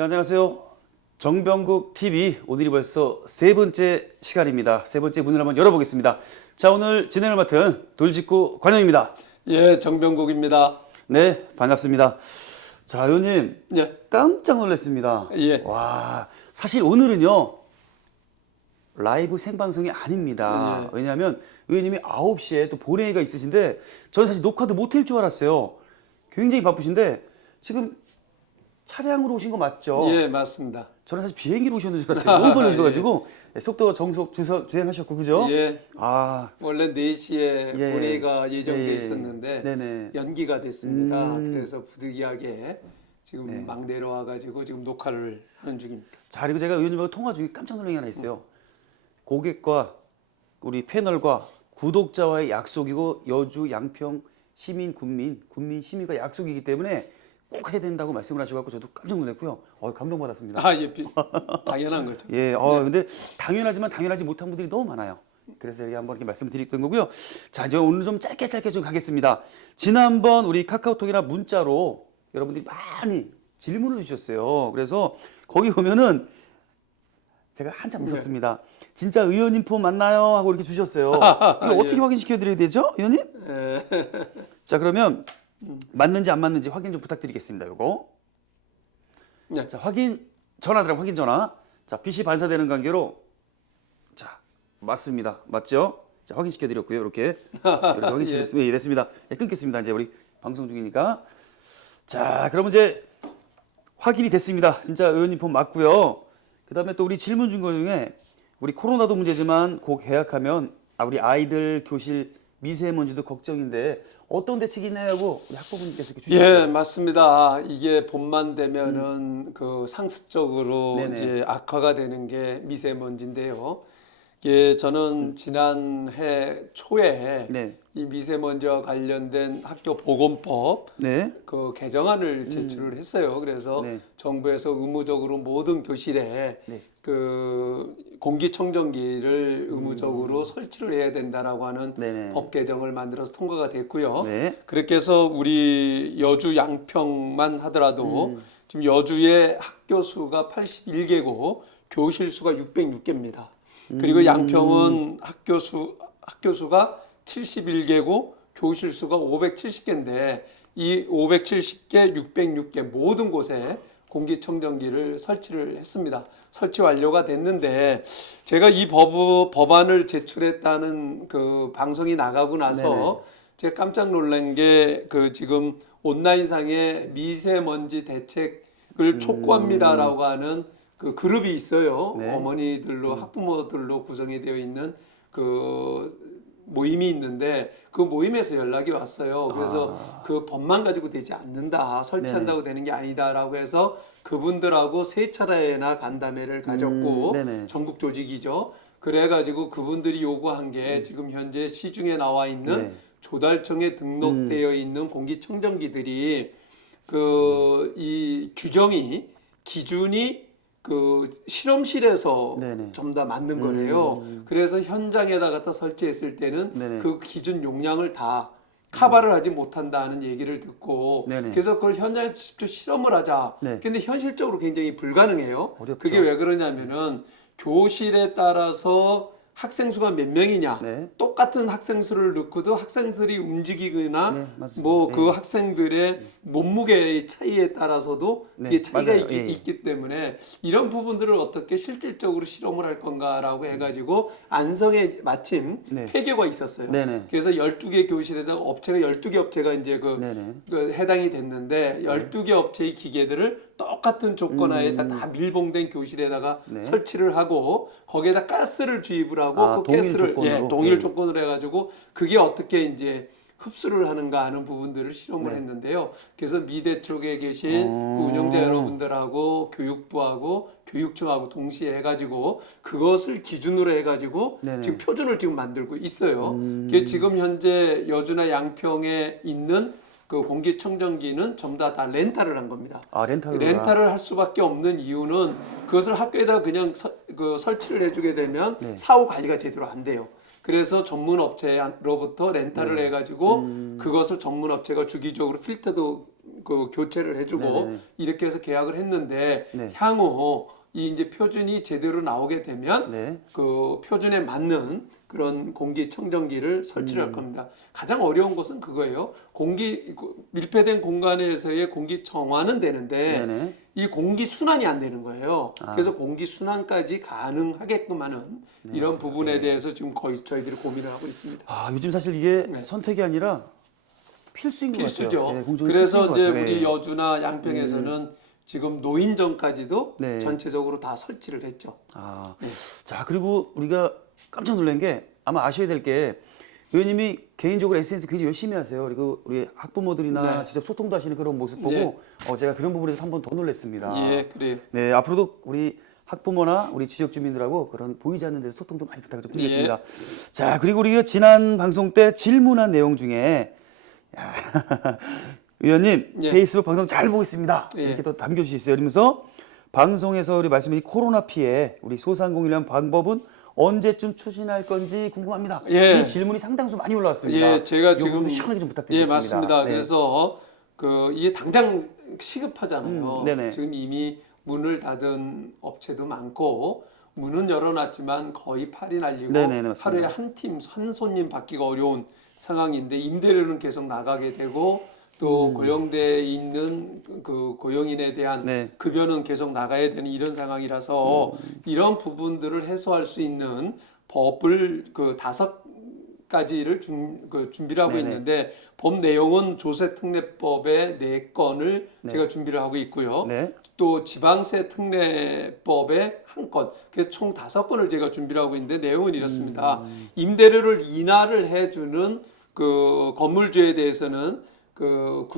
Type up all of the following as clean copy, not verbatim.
자, 안녕하세요. 정병국 TV 오늘이 벌써 세 번째 시간입니다. 세 번째 문을 한번 열어보겠습니다. 자, 오늘 진행을 맡은 돌직구 관영입니다. 예, 정병국입니다. 네, 반갑습니다. 자, 의원님, 예, 깜짝 놀랐습니다. 예. 와, 사실 오늘은요 라이브 생방송이 아닙니다. 예. 왜냐하면 의원님이 9시에 또 본회의가 있으신데 저는 사실 녹화도 못할 줄 알았어요. 굉장히 바쁘신데 지금 차량으로 오신 거 맞죠? 예, 맞습니다. 저는 사실 비행기로 오셨는 줄 알았어요. 너무 빨리 오셔가지고 속도가 정속 주행하셨고 그죠? 예, 아, 원래 4시에 예. 본회의가 예정돼 예. 있었는데 네네. 연기가 됐습니다. 그래서 부득이하게 지금 네. 막 내려와가지고 지금 녹화를 하는 중입니다. 자, 그리고 제가 의원님하고 통화 중에 깜짝 놀란 게 하나 있어요. 고객과 우리 패널과 구독자와의 약속이고 여주 양평 시민 시민과 약속이기 때문에 꼭 해야 된다고 말씀을 하셔가지고 저도 깜짝 놀랐고요. 감동받았습니다. 아, 예, 당연한 거죠. 예, 근데 당연하지만 당연하지 못한 분들이 너무 많아요. 그래서 여기 한번 이렇게 말씀을 드렸던 거고요. 자, 이제 오늘 좀 짧게 좀 가겠습니다. 지난번 우리 카카오톡이나 문자로 여러분들이 많이 질문을 주셨어요. 그래서 거기 보면은 제가 한참 웃었습니다. 진짜 의원님 폰 맞나요? 하고 이렇게 주셨어요. 이거 어떻게 예. 확인시켜 드려야 되죠, 의원님? 예. 자, 그러면 맞는지 안 맞는지 확인 좀 부탁드리겠습니다. 요거. 네. 자, 전화드랑 확인 전화. 자, PC 반사되는 관계로 자, 맞습니다. 맞죠? 자, 확인시켜 드렸고요. 이렇게 확인시켜 드렸습니다. 예, 됐습니다. 예, 끊겠습니다. 이제 우리 방송 중이니까. 자, 그러면 이제 확인이 됐습니다. 진짜 의원님 폰 맞고요. 그다음에 또 우리 질문 준 거 중에 우리 코로나도 문제지만 곧 개학하면 우리 아이들 교실 미세먼지도 걱정인데 어떤 대책이 있나요?고 우리 학부모님께서 이렇게 주셨어요. 예, 맞습니다. 이게 봄만 되면은 그 상습적으로 네네. 이제 악화가 되는 게 미세먼지인데요. 이게 저는 지난해 초에 네. 이 미세먼지와 관련된 학교 보건법 네. 그 개정안을 제출을 했어요. 그래서 네. 정부에서 의무적으로 모든 교실에 네. 그 공기청정기를 의무적으로 설치를 해야 된다라고 하는 네네. 법 개정을 만들어서 통과가 됐고요. 네. 그렇게 해서 우리 여주 양평만 하더라도 지금 여주의 학교 수가 81개고 교실 수가 606개입니다. 그리고 양평은 학교 수가 71개고 교실 수가 570개인데 이 570개, 606개 모든 곳에 공기청정기를 설치를 했습니다. 설치 완료가 됐는데 제가 이 법안을 제출했다는 그 방송이 나가고 나서 네네. 제가 깜짝 놀란 게 그 지금 온라인상에 미세먼지 대책을 촉구합니다라고 하는 그 그룹이 있어요. 네. 어머니들로 학부모들로 구성이 되어 있는 그 모임이 있는데 그 모임에서 연락이 왔어요. 그래서 그 법만 가지고 되지 않는다. 설치한다고 되는 게 아니다라고 해서 그분들하고 세 차례나 간담회를 가졌고 네네. 전국 조직이죠. 그래가지고 그분들이 요구한 게 지금 현재 시중에 나와 있는 네. 조달청에 등록되어 있는 공기청정기들이 그 이 기준이 그 실험실에서 네네. 좀 다 맞는 거래요. 그래서 현장에다 갖다 설치했을 때는 네네. 그 기준 용량을 다 커버를 하지 못한다는 얘기를 듣고 네네. 그래서 그걸 현장에서 직접 실험을 하자. 네. 근데 현실적으로 굉장히 불가능해요. 어렵죠. 그게 왜 그러냐면은 교실에 따라서 학생 수가 몇 명이냐 네. 똑같은 학생 수를 넣고도 학생들이 움직이거나 네, 맞습니다. 뭐 그 네. 학생들의 몸무게의 차이에 따라서도 네, 그게 차이가 맞아요. 예, 예. 있기 때문에 이런 부분들을 어떻게 실질적으로 실험을 할 건가라고 해가지고 안성에 마침 네. 폐교가 있었어요. 네네. 그래서 12개 교실에다가 업체가 12개 업체가 이제 네네. 그 해당이 됐는데 12개 업체의 기계들을 똑같은 조건 하에 다 밀봉된 교실에다가 네. 설치를 하고 거기에다 가스를 주입을 하고 아, 그 동일 가스를 조건으로? 동일 네. 조건으로 해가지고 그게 어떻게 이제 흡수를 하는가 하는 부분들을 실험을 네. 했는데요. 그래서 미대 쪽에 계신 그 운영자 여러분들하고 교육부하고 교육청하고 동시에 해가지고 그것을 기준으로 해가지고 네네. 지금 표준을 지금 만들고 있어요. 그게 지금 현재 여주나 양평에 있는 그 공기청정기는 전부 다 렌탈을 한 겁니다. 아, 렌탈을 렌탈을 할 수밖에 없는 이유는 그것을 학교에다 그냥 설치를 해주게 되면 네. 사후 관리가 제대로 안 돼요. 그래서 전문 업체로부터 렌탈을 해가지고 그것을 전문 업체가 주기적으로 필터도 그 교체를 해주고 네네. 이렇게 해서 계약을 했는데 네. 향후 이 이제 표준이 제대로 나오게 되면 네. 그 표준에 맞는 그런 공기청정기를 설치를 할 겁니다. 가장 어려운 것은 그거예요. 밀폐된 공간에서의 공기 정화는 되는데 네네. 이 공기 순환이 안 되는 거예요. 그래서 공기 순환까지 가능하게끔 하는 이런 부분에 대해서 지금 거의 저희들이 고민을 하고 있습니다. 아, 요즘 사실 이게 네. 선택이 아니라 필수인 것 필수죠. 같아요. 네, 공정이 그래서 필수인 것 이제 같아요. 우리 네. 여주나 양평에서는 지금 노인정까지도 네. 전체적으로 다 설치를 했죠. 아, 네. 자, 그리고 우리가 깜짝 놀란 게 아마 아셔야 될 게 의원님이 개인적으로 SNS 굉장히 열심히 하세요. 그리고 우리 학부모들이나 네. 직접 소통도 하시는 그런 모습 보고 네. 제가 그런 부분에서 한 번 더 놀랐습니다. 예, 그래요. 네, 앞으로도 우리 학부모나 우리 지역 주민들하고 그런 보이지 않는 데서 소통도 많이 부탁을 좀 드리겠습니다. 자, 그리고 우리가 지난 방송 때 질문한 내용 중에 야, 의원님 예. 페이스북 방송 잘 보고 있습니다. 예. 이렇게 또 남겨주셨어요. 그러면서 방송에서 우리 말씀드린 코로나 피해 우리 소상공인을 방법은 언제쯤 추진할 건지 궁금합니다. 예. 이 질문이 상당수 많이 올라왔습니다. 예, 제가 이 부분 지금 시원하게 좀 예, 부탁드리겠습니다. 맞습니다. 네. 그래서 이게 당장 시급하잖아요. 네네. 지금 이미 문을 닫은 업체도 많고 문은 열어놨지만 거의 팔이 날리고 네네, 맞습니다. 하루에 한 손님 받기가 어려운 상황인데 임대료는 계속 나가게 되고 또 고용돼 있는 그 고용인에 대한 네. 급여는 계속 나가야 되는 이런 상황이라서 이런 부분들을 해소할 수 있는 법을 그 5가지를 준비를 하고 네네. 있는데 법 내용은 조세특례법의 4건을 제가 준비를 하고 있고요. 네. 또 지방세 특례법의 1건, 그래서 총 5건을 제가 준비를 하고 있는데 내용은 이렇습니다. 임대료를 인하를 해주는 그 건물주에 대해서는 그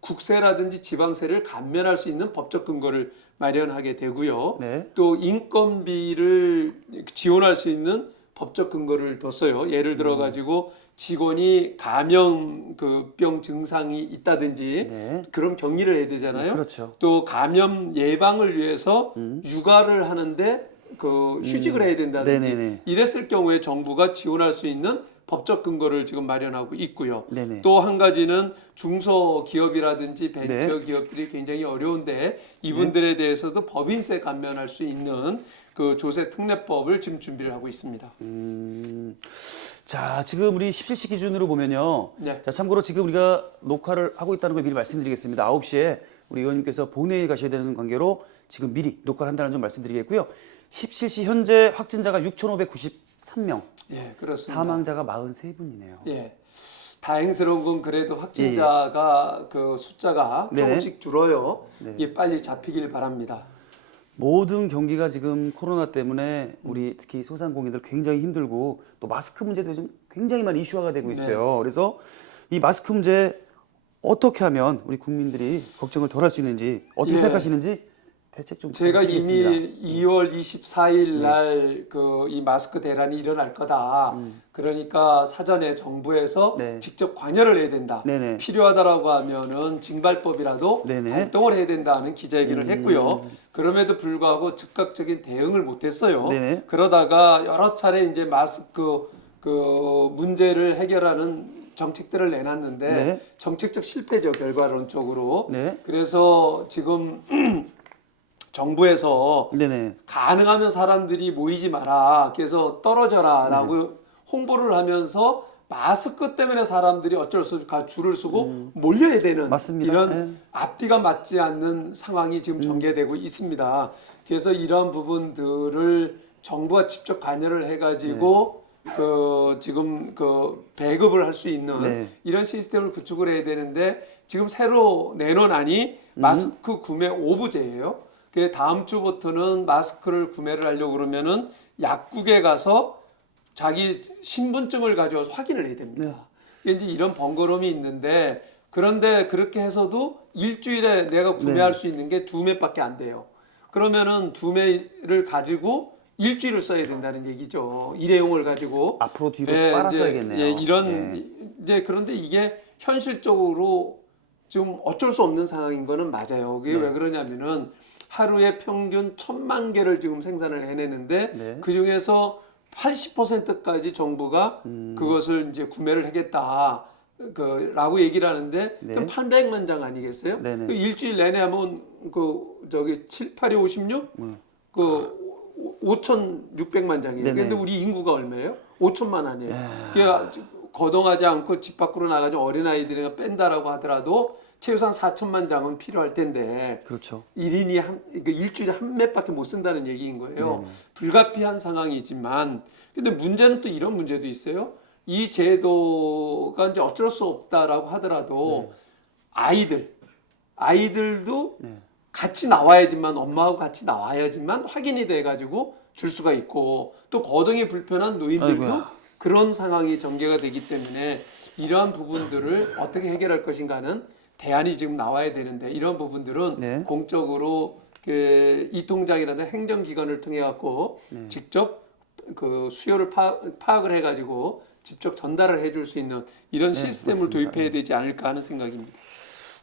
국세라든지 지방세를 감면할 수 있는 법적 근거를 마련하게 되고요. 네. 또 인건비를 지원할 수 있는 법적 근거를 뒀어요. 예를 들어 가지고 직원이 감염병 증상이 있다든지 네. 그런 격리를 해야 되잖아요. 그렇죠. 또 감염 예방을 위해서 육아를 하는데 그 휴직을 해야 된다든지 네네네. 이랬을 경우에 정부가 지원할 수 있는 법적 근거를 지금 마련하고 있고요. 네네. 또 한 가지는 중소기업이라든지 벤처기업들이 굉장히 어려운데 이분들에 대해서도 법인세 감면할 수 있는 그 조세특례법을 지금 준비를 하고 있습니다. 자, 지금 우리 17시 기준으로 보면요. 네. 자, 참고로 지금 우리가 녹화를 하고 있다는 걸 미리 말씀드리겠습니다. 9시에 우리 의원님께서 본회의에 가셔야 되는 관계로 지금 미리 녹화를 한다는 점 말씀드리겠고요. 17시 현재 확진자가 6,593명, 예, 그렇습니다. 사망자가 43분이네요. 예. 다행스러운 건 그래도 확진자가 그 숫자가 네네. 조금씩 줄어요. 이게 빨리 잡히길 바랍니다. 모든 경기가 지금 코로나 때문에 우리 특히 소상공인들 굉장히 힘들고 또 마스크 문제도 좀 굉장히 많이 이슈화가 되고 있어요. 그래서 이 마스크 문제 어떻게 하면 우리 국민들이 걱정을 덜 할 수 있는지 어떻게 예. 생각하시는지 대책 좀 제가 부탁드리겠습니다. 이미 2월 24일 날 그 이 마스크 대란이 일어날 거다. 그러니까 사전에 정부에서 네. 직접 관여를 해야 된다. 네네. 필요하다라고 하면은 징발법이라도 네네. 발동을 해야 된다는 기자회견을 했고요. 그럼에도 불구하고 즉각적인 대응을 못했어요. 네네. 그러다가 여러 차례 이제 마스크 그 문제를 해결하는 정책들을 내놨는데 네. 정책적 실패죠, 결과론적으로. 네. 그래서 지금 정부에서 네네. 가능하면 사람들이 모이지 마라. 그래서 떨어져라라고 홍보를 하면서 마스크 때문에 사람들이 어쩔 수 없이 줄을 서고 몰려야 되는 맞습니다. 이런 네. 앞뒤가 맞지 않는 상황이 지금 전개되고 있습니다. 그래서 이런 부분들을 정부가 직접 관여를 해가지고 그 지금 그 배급을 할 수 있는 네. 이런 시스템을 구축을 해야 되는데 지금 새로 내놓으니 마스크 구매 오부제예요. 그 다음 주부터는 마스크를 구매를 하려고 그러면은 약국에 가서 자기 신분증을 가져와서 확인을 해야 됩니다. 이게 이제 이런 번거로움이 있는데 그런데 그렇게 해서도 일주일에 내가 구매할 수 있는 게 2매밖에 안 돼요. 그러면은 2매를 가지고 일주일을 써야 된다는 얘기죠. 일회용을 가지고 앞으로 뒤로 빨아 써야겠네요. 예, 이런 이제 그런데 이게 현실적으로 지금 어쩔 수 없는 상황인 거는 맞아요. 그게 왜 그러냐면은 하루에 평균 1,000만 개를 지금 생산을 해내는데 그 중에서 80%까지 정부가 그것을 이제 구매를 하겠다. 라고 얘기를 하는데 네. 그럼 800만 장 아니겠어요? 네네. 그 일주일 내내 하면 저기 7, 8이 56? 그 5,600만 장이에요. 네네. 근데 우리 인구가 얼마예요? 5천만 아니에요. 야. 그러니까 거동하지 않고 집 밖으로 나가지 어린아이들이 뺀다라고 하더라도 최소한 4천만 장은 필요할 텐데 그렇죠. 1인이 일주일에 한 맷밖에 못 쓴다는 얘기인 거예요. 네네. 불가피한 상황이지만 근데 문제는 또 이런 문제도 있어요. 이 제도가 이제 어쩔 수 없다라고 하더라도 아이들도 네. 같이 나와야지만 엄마하고 같이 나와야지만 확인이 돼가지고 줄 수가 있고 또 거동이 불편한 노인들도 아이고야. 그런 상황이 전개가 되기 때문에 이러한 부분들을 어떻게 해결할 것인가는 대안이 지금 나와야 되는데 이런 부분들은 네. 공적으로 이 통장이라든지 행정기관을 통해 갖고 직접 그 수요를 파악을 해가지고 직접 전달을 해줄 수 있는 이런 시스템을 맞습니다. 도입해야 되지 않을까 하는 생각입니다.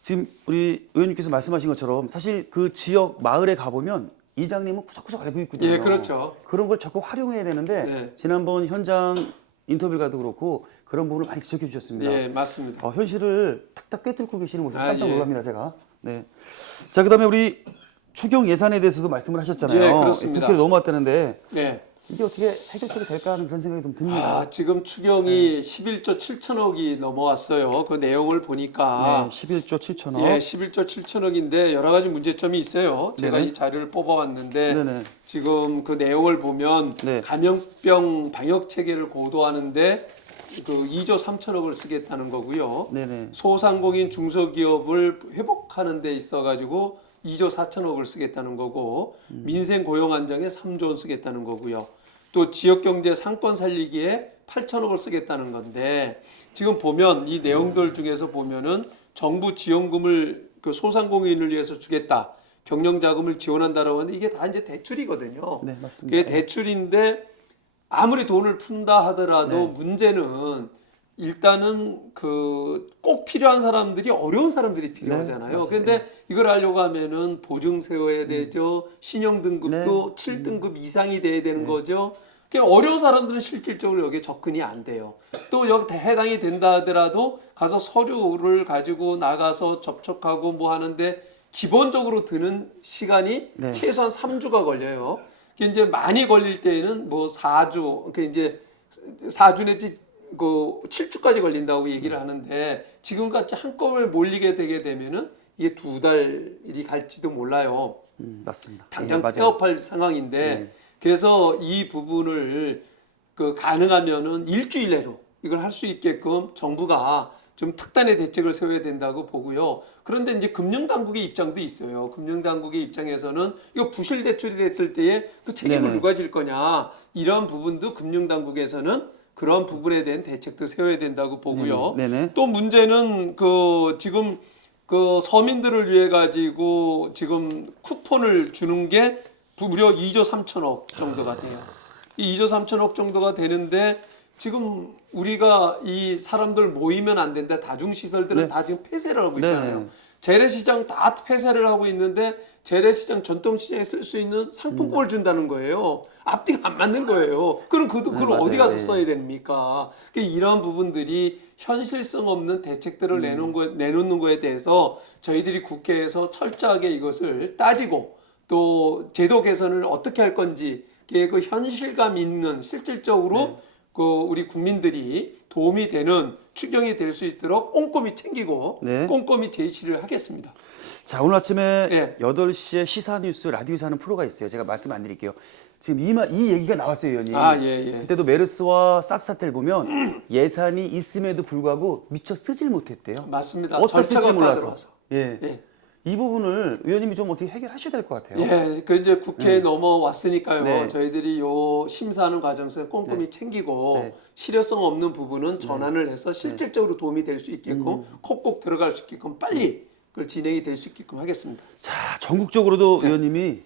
지금 우리 의원님께서 말씀하신 것처럼 사실 그 지역 마을에 가보면 이장님은 구석구석 알고 있거든요. 예, 그렇죠. 그런 걸 적극 활용해야 되는데 네. 지난번 현장 인터뷰 가도 그렇고 그런 부분을 많이 지적해 주셨습니다. 예, 맞습니다. 현실을 탁탁 꿰뚫고 계시는 모습 깜짝 예. 놀랍니다, 제가. 네. 자, 그다음에 우리 추경 예산에 대해서도 말씀을 하셨잖아요. 예, 그렇습니다. 국회로 넘어왔다는데 네. 이게 어떻게 해결책이 될까 하는 그런 생각이 좀 듭니다. 지금 추경이 11조 7천억이 넘어왔어요. 그 내용을 보니까 네, 11조 7천억. 예, 11조 7천억인데 여러 가지 문제점이 있어요. 제가 네네. 이 자료를 뽑아왔는데 네네. 지금 그 내용을 보면 네. 감염병 방역 체계를 고도화하는데 그 2조 3천억을 쓰겠다는 거고요. 네네. 소상공인 중소기업을 회복하는 데 있어가지고 2조 4천억을 쓰겠다는 거고 민생 고용 안정에 3조 원 쓰겠다는 거고요. 또 지역경제 상권 살리기에 8천억을 쓰겠다는 건데 지금 보면 이 내용들 중에서 보면은 정부 지원금을 그 소상공인을 위해서 주겠다. 경영자금을 지원한다라고 하는데 이게 다 이제 대출이거든요. 네, 맞습니다. 그게 대출인데 아무리 돈을 푼다 하더라도 네. 문제는 일단은 그 꼭 필요한 사람들이 어려운 사람들이 필요하잖아요. 맞아요. 그런데 이걸 하려고 하면은 보증 세워야 되죠. 신용 등급도 네. 7등급 이상이 돼야 되는 거죠. 그러니까 어려운 사람들은 실질적으로 여기에 접근이 안 돼요. 또 여기 해당이 된다 하더라도 가서 서류를 가지고 나가서 접촉하고 뭐 하는데 기본적으로 드는 시간이 네. 최소한 3주가 걸려요. 그게 이제 많이 걸릴 때에는 뭐 4주, 그 이제 4주 내지 그 7주까지 걸린다고 얘기를 하는데 지금같이 한꺼번에 몰리게 되게 되면은 이게 2달이 갈지도 몰라요. 맞습니다. 당장 예, 맞아요. 폐업할 상황인데 네. 그래서 이 부분을 그 가능하면은 일주일 내로 이걸 할 수 있게끔 정부가 좀 특단의 대책을 세워야 된다고 보고요. 그런데 이제 금융당국의 입장도 있어요. 금융당국의 입장에서는 이거 부실 대출이 됐을 때에 그 책임을 네네. 누가 질 거냐 이런 부분도 금융당국에서는 그런 부분에 대한 대책도 세워야 된다고 보고요. 네네. 또 문제는 그 지금 그 서민들을 위해 가지고 지금 쿠폰을 주는 게 무려 2조 3천억 정도가 돼요. 이 2조 3천억 정도가 되는데 지금 우리가 이 사람들 모이면 안 된다. 다중시설들은 네. 다 지금 폐쇄를 하고 있잖아요. 네네. 재래시장 다 폐쇄를 하고 있는데 재래시장 전통시장에 쓸 수 있는 상품권을 준다는 거예요. 앞뒤가 안 맞는 거예요. 그럼 그걸 맞아요. 어디 가서 예. 써야 됩니까? 이런 부분들이 현실성 없는 대책들을 내놓는 거에 대해서 저희들이 국회에서 철저하게 이것을 따지고 또 제도 개선을 어떻게 할 건지 그 현실감 있는 실질적으로 그 우리 국민들이 도움이 되는 추경이 될 수 있도록 꼼꼼히 챙기고 네. 꼼꼼히 제시를 하겠습니다. 자, 오늘 아침에 예. 8시에 시사뉴스 라디오에서 하는 프로가 있어요. 제가 말씀 안 드릴게요. 지금 이 얘기가 나왔어요, 의원님. 예. 그때도 메르스와 사스 사태를 보면 예산이 있음에도 불구하고 미처 쓰질 못했대요. 맞습니다. 어디다 절차가 쓸지 다 몰라서. 들어와서. 예. 예. 이 부분을 의원님이 좀 어떻게 해결하셔야 될 것 같아요. 예, 그 이제 국회에 넘어왔으니까요. 네. 저희들이 요 심사하는 과정에서 꼼꼼히 챙기고 네. 실효성 없는 부분은 전환을 해서 실질적으로 도움이 될 수 있게끔 콕콕 들어갈 수 있게끔 빨리 그걸 진행이 될 수 있게끔 하겠습니다. 자, 전국적으로도 의원님이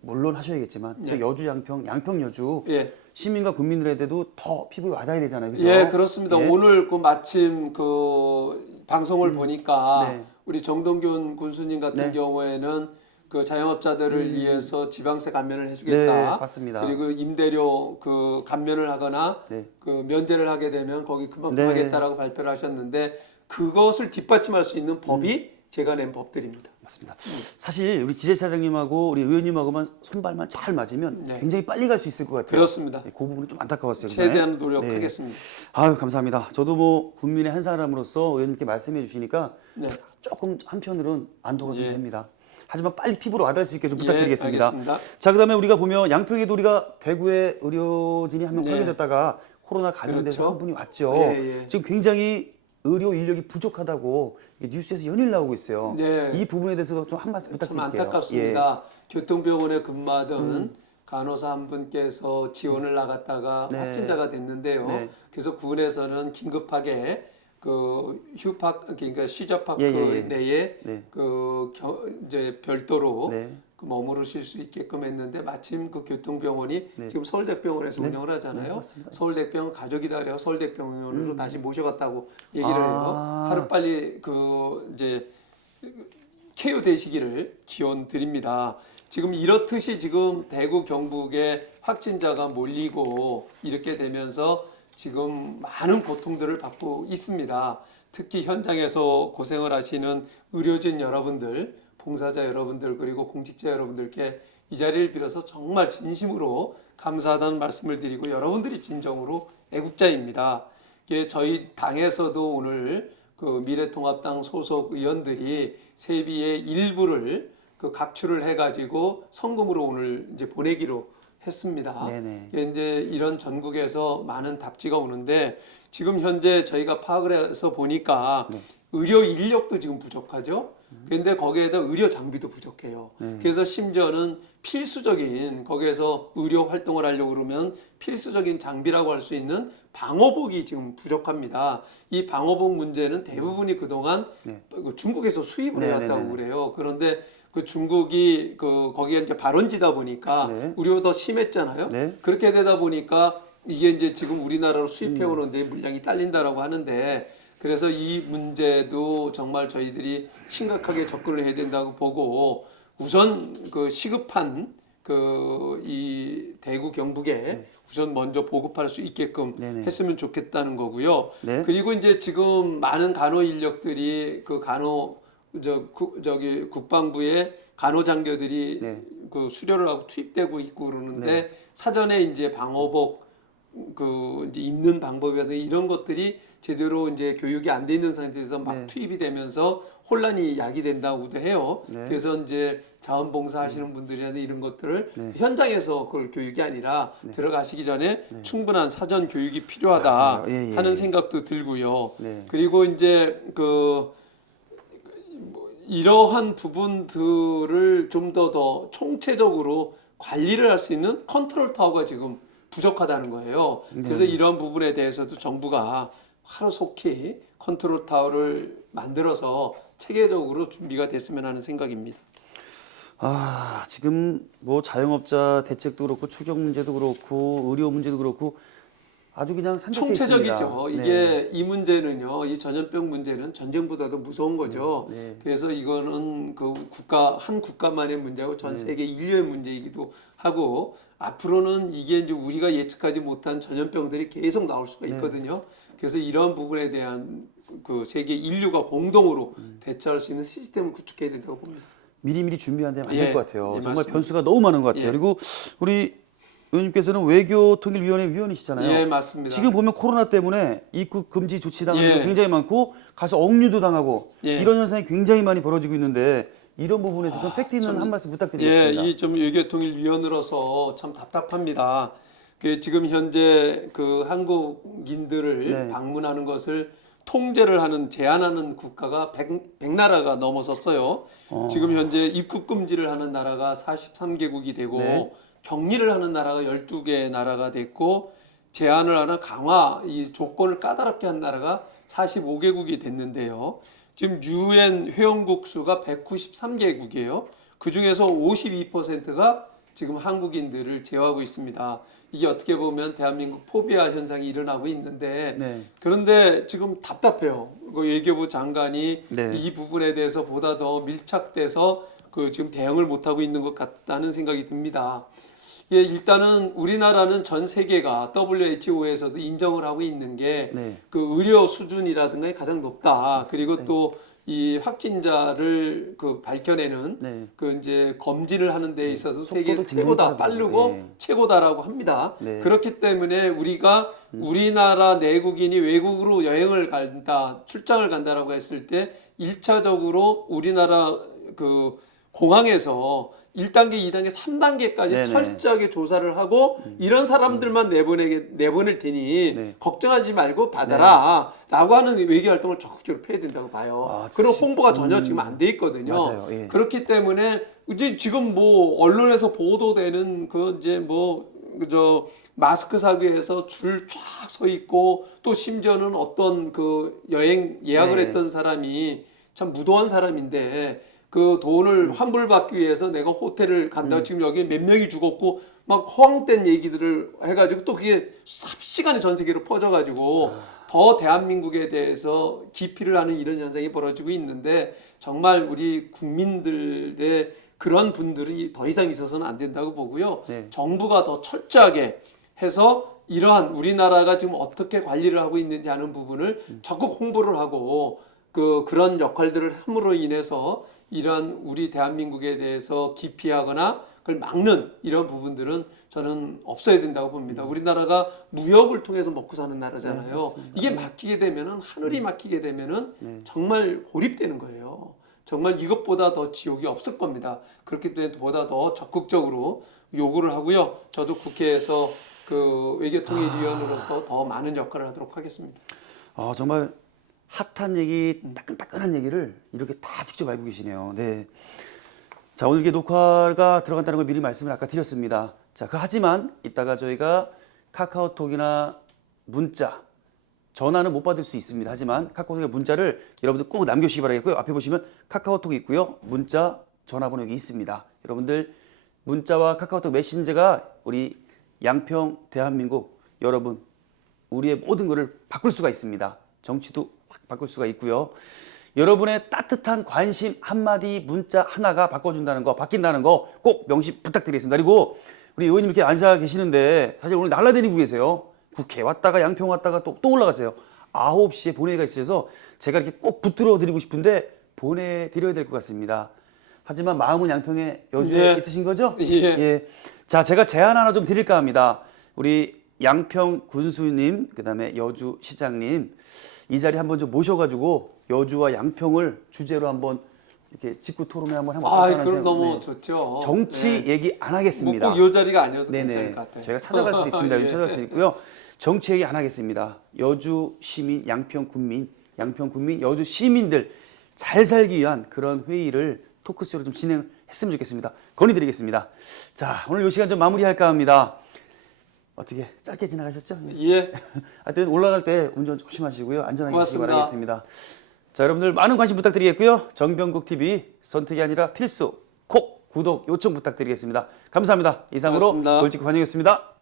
물론 하셔야겠지만 네. 여주 양평 여주 예. 시민과 국민들에게도 더 피부에 와닿아야 되잖아요. 그죠? 예, 그렇습니다. 예. 오늘 그 마침 그 방송을 보니까 네. 우리 정동균 군수님 같은 네. 경우에는 그 자영업자들을 위해서 지방세 감면을 해주겠다. 네, 맞습니다. 그리고 임대료 그 감면을 하거나 네. 그 면제를 하게 되면 거기 그만큼 네. 하겠다라고 발표를 하셨는데 그것을 뒷받침할 수 있는 법이 제가 낸 법들입니다. 맞습니다. 사실 우리 기재차장님하고 우리 의원님하고만 손발만 잘 맞으면 네. 굉장히 빨리 갈 수 있을 것 같아요. 그렇습니다. 네, 그 부분은 좀 안타까웠어요. 최대한 그전에. 노력하겠습니다. 아유 감사합니다. 저도 뭐 국민의 한 사람으로서 의원님께 말씀해 주시니까 네. 조금 한편으로는 안도가 좀 예. 됩니다. 하지만 빨리 피부로 와닿을 수 있게 좀 부탁드리겠습니다. 알겠습니다. 자 그다음에 우리가 보면 양평에도 우리가 대구에 의료진이 한 명 네. 확인됐다가 코로나 감염돼서 그렇죠. 한 분이 왔죠. 예, 예. 지금 굉장히 의료 인력이 부족하다고 뉴스에서 연일 나오고 있어요. 네. 이 부분에 대해서도 좀 한 말씀 참 부탁드릴게요. 안타깝습니다. 교통병원에 근무하던 간호사 한 분께서 지원을 나갔다가 네. 확진자가 됐는데요. 네. 그래서 군에서는 긴급하게 그 휴파크 그러니까 시저파크 예, 예, 예. 내에 네. 이제 별도로 네. 그 머무르실 수 있게끔 했는데 마침 그 교통병원이 네. 지금 서울대병원에서 네. 운영을 하잖아요. 네, 맞습니다. 서울대병원 가족이다 그래서 서울대병원으로 다시 모셔갔다고 얘기를 해요. 아. 하루 빨리 그 이제 쾌유되시기를 기원 드립니다. 지금 이렇듯이 지금 대구 경북에 확진자가 몰리고 이렇게 되면서 지금 많은 고통들을 받고 있습니다. 특히 현장에서 고생을 하시는 의료진 여러분들, 봉사자 여러분들 그리고 공직자 여러분들께 이 자리를 빌어서 정말 진심으로 감사하다는 말씀을 드리고 여러분들이 진정으로 애국자입니다. 이게 저희 당에서도 오늘 그 미래통합당 소속 의원들이 세비의 일부를 그 각출을 해가지고 성금으로 오늘 이제 보내기로 했습니다. 네네. 이제 이런 전국에서 많은 답지가 오는데 지금 현재 저희가 파악을 해서 보니까 의료 인력도 지금 부족하죠. 그런데 거기에다 의료 장비도 부족해요. 그래서 심지어는 필수적인 거기에서 의료 활동을 하려고 그러면 필수적인 장비라고 할 수 있는 방호복이 지금 부족합니다. 이 방호복 문제는 대부분이 그동안 그 중국에서 수입을 해왔다고 그래요. 그런데 그 중국이 그 거기에 이제 발원지다 보니까 네. 우려가 더 심했잖아요. 네. 그렇게 되다 보니까 이게 이제 지금 우리나라로 수입해 오는데 물량이 딸린다라고 하는데 그래서 이 문제도 정말 저희들이 심각하게 접근을 해야 된다고 보고 우선 그 시급한 그 이 대구 경북에 우선 먼저 보급할 수 있게끔 네네. 했으면 좋겠다는 거고요. 네. 그리고 이제 지금 많은 간호 인력들이 그 국방부의 간호 장교들이 네. 그 수료를 하고 투입되고 있고 그러는데 사전에 이제 방호복 그 이제 입는 방법이라든지 이런 것들이 제대로 이제 교육이 안 돼 있는 상태에서 막 투입이 되면서 혼란이 야기된다고도 해요. 그래서 이제 자원봉사 하시는 분들이나 이런 것들을 현장에서 그걸 교육이 아니라 들어가시기 전에 충분한 사전 교육이 필요하다 맞아요. 예, 예, 하는 예. 생각도 들고요. 네. 그리고 이제 그 이러한 부분들을 좀 더 총체적으로 관리를 할 수 있는 컨트롤 타워가 지금 부족하다는 거예요. 그래서 이런 부분에 대해서도 정부가 하루속히 컨트롤 타워를 만들어서 체계적으로 준비가 됐으면 하는 생각입니다. 아 지금 뭐 자영업자 대책도 그렇고 추경 문제도 그렇고 의료 문제도 그렇고 아주 그냥 산적해 총체적이죠. 있습니다. 이게 이 문제는요, 이 전염병 문제는 전쟁보다도 무서운 거죠. 네. 그래서 이거는 그 한 국가만의 문제고 전 세계 인류의 문제이기도 하고 앞으로는 이게 이제 우리가 예측하지 못한 전염병들이 계속 나올 수가 있거든요. 그래서 이런 부분에 대한 그 세계 인류가 공동으로 대처할 수 있는 시스템을 구축해야 된다고 봅니다. 미리미리 준비하면 안 예, 될 것 같아요. 예, 정말 맞습니다. 변수가 너무 많은 것 같아요. 예. 그리고 우리 의원님께서는 외교통일위원회 위원이시잖아요. 예, 맞습니다. 지금 보면 코로나 때문에 입국 금지 조치 당하는 게 예. 굉장히 많고 가서 억류도 당하고 예. 이런 현상이 굉장히 많이 벌어지고 있는데 이런 부분에서 좀 팩트 있는 한 말씀 부탁드리겠습니다. 예, 이 좀 외교통일위원으로서 참 답답합니다. 그 지금 현재 그 한국인들을 네. 방문하는 것을 통제를 하는 제한하는 국가가 100나라가 넘어섰어요. 지금 현재 입국 금지를 하는 나라가 43개국이 되고 네. 격리를 하는 나라가 12개 나라가 됐고 제한을 하는 강화 이 조건을 까다롭게 한 나라가 45개국이 됐는데요. 지금 유엔 회원국 수가 193개국이에요. 그 중에서 52%가 지금 한국인들을 제어하고 있습니다. 이게 어떻게 보면 대한민국 포비아 현상이 일어나고 있는데 네. 그런데 지금 답답해요. 그 외교부 장관이 네. 이 부분에 대해서 보다 더 밀착돼서 그 지금 대응을 못 하고 있는 것 같다는 생각이 듭니다. 예, 일단은 우리나라는 전 세계가 WHO에서도 인정을 하고 있는 게 네. 그 의료 수준이라든가 가장 높다. 그리고 또 이 확진자를 그 밝혀내는 네. 그 이제 검진을 하는 데 있어서 세계 속도도 최고다, 빠르고 네. 최고다라고 합니다. 네. 그렇기 때문에 우리가 우리나라 내국인이 외국으로 여행을 간다, 출장을 간다라고 했을 때 1차적으로 우리나라 그 공항에서 1단계, 2단계, 3단계까지 네네. 철저하게 조사를 하고 이런 사람들만 내보낼 테니 네. 걱정하지 말고 받아라 라고 하는 외교 활동을 적극적으로 펴야 된다고 봐요. 아, 그런 홍보가 전혀 지금 안 돼 있거든요. 맞아요. 예. 그렇기 때문에 이제 지금 뭐 언론에서 보도되는 그 이제 뭐 그저 마스크 사기 위해서 줄 쫙 서 있고 또 심지어는 어떤 그 여행 예약을 네. 했던 사람이 참 무도한 사람인데 그 돈을 환불받기 위해서 내가 호텔을 간다고 지금 여기 몇 명이 죽었고 막 허황된 얘기들을 해가지고 또 그게 삽시간에 전 세계로 퍼져가지고 더 대한민국에 대해서 기피를 하는 이런 현상이 벌어지고 있는데 정말 우리 국민들의 그런 분들이 더 이상 있어서는 안 된다고 보고요. 네. 정부가 더 철저하게 해서 이러한 우리나라가 지금 어떻게 관리를 하고 있는지 하는 부분을 적극 홍보를 하고 그런 역할들을 함으로 인해서 이런 우리 대한민국에 대해서 기피하거나 그걸 막는 이런 부분들은 저는 없어야 된다고 봅니다. 우리나라가 무역을 통해서 먹고 사는 나라잖아요. 이게 막히게 되면은 하늘이 막히게 되면은 정말 고립되는 거예요. 정말 이것보다 더 지옥이 없을 겁니다. 그렇기 때문에 보다 더 적극적으로 요구를 하고요. 저도 국회에서 그 외교통일위원으로서 더 많은 역할을 하도록 하겠습니다. 정말 핫한 얘기, 따끈따끈한 얘기를 이렇게 다 직접 알고 계시네요. 네. 자, 오늘 이게 녹화가 들어간다는 걸 미리 말씀을 아까 드렸습니다. 자, 하지만 이따가 저희가 카카오톡이나 문자, 전화는 못 받을 수 있습니다. 하지만 카카오톡이나 문자를 여러분들 꼭 남겨주시기 바라겠고요. 앞에 보시면 카카오톡이 있고요. 문자, 전화번호 여기 있습니다. 여러분들 문자와 카카오톡 메신저가 우리 양평 대한민국 여러분 우리의 모든 것을 바꿀 수가 있습니다. 정치도 확 바꿀 수가 있고요. 여러분의 따뜻한 관심 한마디 문자 하나가 바꿔준다는 거, 바뀐다는 거 꼭 명시 부탁드리겠습니다. 그리고 우리 의원님 이렇게 앉아 계시는데 사실 오늘 날라다니고 계세요. 국회 왔다가 양평 왔다가 또 올라가세요. 9시에 본회의가 있어서 제가 이렇게 꼭 붙들어 드리고 싶은데 보내드려야 될 것 같습니다. 하지만 마음은 양평에 여주에 예. 있으신 거죠? 예. 자, 제가 제안 하나 좀 드릴까 합니다. 우리 양평 군수님, 그다음에 여주 시장님 이 자리에 한번 좀 모셔가지고 여주와 양평을 주제로 한번 이렇게 직구 토론회 한번 해보면 어떨까 하는 그럼 생각. 너무 좋죠. 정치 얘기 안 하겠습니다. 꼭 이 자리가 아니어도 네네. 괜찮을 것 같아요. 저희가 찾아갈 수도 있습니다. 예. 찾아갈 수 있고요. 정치 얘기 안 하겠습니다. 여주 시민, 양평 군민, 여주 시민들 잘 살기 위한 그런 회의를 토크쇼로 좀 진행했으면 좋겠습니다. 건의드리겠습니다. 자, 오늘 이 시간 좀 마무리할까 합니다. 어떻게 짧게 지나가셨죠? 예. 하여튼 올라갈 때 운전 조심하시고요. 안전하게 하시기 고맙습니다. 바라겠습니다. 자, 여러분들 많은 관심 부탁드리겠고요. 정병국 TV 선택이 아니라 필수 콕 구독 요청 부탁드리겠습니다. 감사합니다. 이상으로 고맙습니다. 골직구 관영이었습니다.